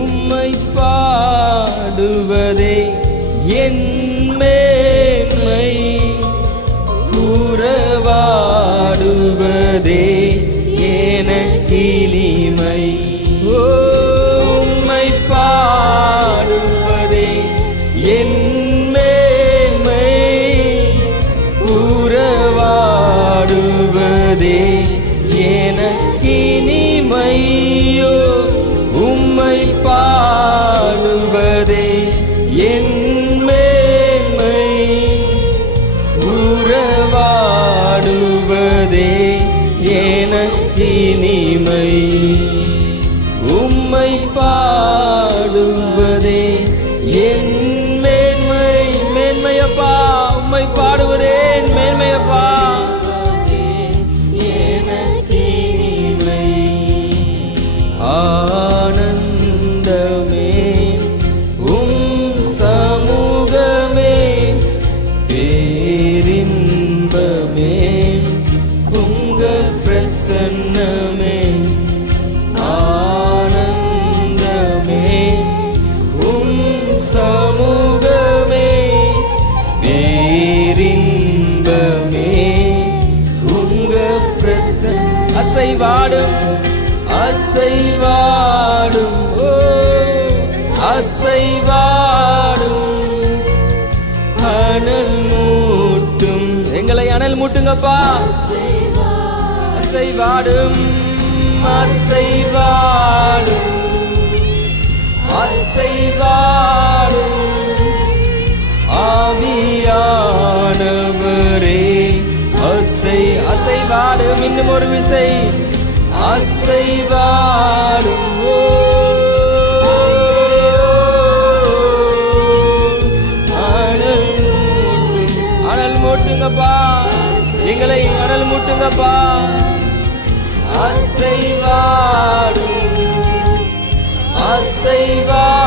உம்மை பாடுவதே என் மேன்மை, உறவாடுவதே எனக்கு இனிமை. உம்மை பாடுவதே என் மேன்மை, உறவாடுவதே எனக்கு இனிமை. உம்மை பாடுவதே என் மேன்மை, உறவாடுவதே எனக்கு இனிமை. உம்மை பாடுவதே என் மேன்மை. மேன்மையப்பா, உம்மை பாடுவதே என் மேன்மையப்பா. எனக்கு இனிமை. ஆனந்தமே உம் சமூகமே, பேரின்பமே உங்கள் பிரசன்னமே. ஆனந்தமே உம் சமூகமே, பேரின்பமே உங்கள் பிரசன்ன. அசைவாடும் அசைவாடும் ஓ அசைவாடும் அனல் மூட்டும். எங்களை அனல் மூட்டுங்கப்பா. அசைவாடும் அசைவாடும் அசைவாடும் ஆவியானவரே அசைவாடும். இன்னும் ஒரு விசை அசைவாடும். அனல் மூட்டுங்கப்பா, எங்களை அனல் மூட்டுங்கப்பா. அசைவாடும் அசைவாடும்